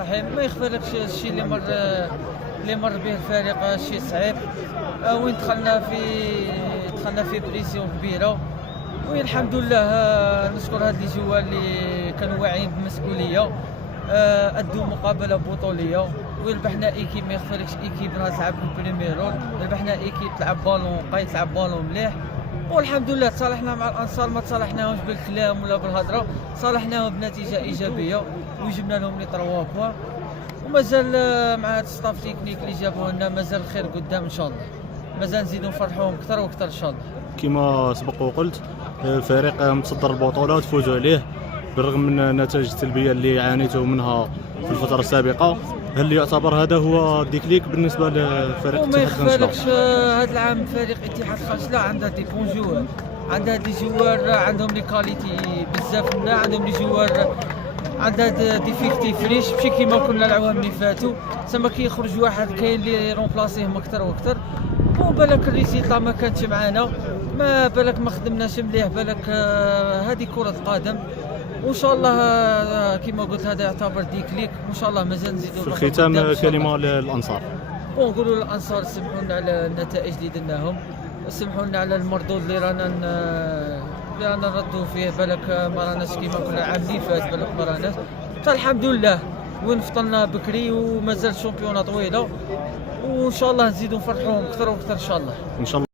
الرحيم. ما يخفالكش الشيء اللي مر به الفريق شيء صعيب. وين دخلنا في بريسيون كبيره، والحمد لله نشكر هاد لي جوار اللي كانوا واعيين بالمسؤوليه، ادوا مقابله بطوليه، وربحنا ايكيب ما يخفالكش، ايكيب راه تلعب في البريميرون، ربحنا ايكيب تلعب بالون قاي، تلعب بالون مليح، والحمد لله تصالحنا مع الانصار. ما تصالحناهمش بالكلام ولا بالهضره، صالحناهم بنتيجه ايجابيه وجبنا لهم لي 3 بوان، ومازال مع هذا الستاف تكنيك اللي جابوه لنا مازال الخير قدام ان شاء الله، مازال نزيدوا نفرحوهم اكثر واكثر ان شاء الله. كما سبق وقلت فريق متصدر البطوله وتفوزوا عليه بالرغم من النتائج السلبيه اللي عانيتوا منها في الفتره السابقه. هل يعتبر هذا هو ديكليك بالنسبه لفريق وما اتحاد خنشله؟ يخفالكش هذا العام فريق اتحاد خنشله عندها دي بون جوار، عندها دي جوار عندهم لي كاليتي بزاف منا، عندهم لي جوار عندها دي فيكتي فريش ماشي كيما كنا العوام اللي فاتوا، تما كيخرج واحد كاين اللي يرومبلاسيهم اكثر واكثر، وبالك الريزيتا ما كانتش معانا، ما بالك ما خدمناش مليح، بالك هذه كرة قدم، وان شاء الله كما قلت هذا يعتبر ديكليك، وان شاء الله مازال نزيدوا. في الختام كلمه للانصار. ونقولوا للانصار سمحوا لنا على النتائج اللي درناهم، سمحوا لنا على المردود اللي رانا نردوا فيه، بالك ما راناش كيما كنا العام اللي فات، بالك ما راناش، الحمد لله وين فطلنا بكري ومازال الشامبيونه طويله، وان شاء الله نزيدوا نفرحوهم اكثر واكثر ان شاء الله. ان شاء الله.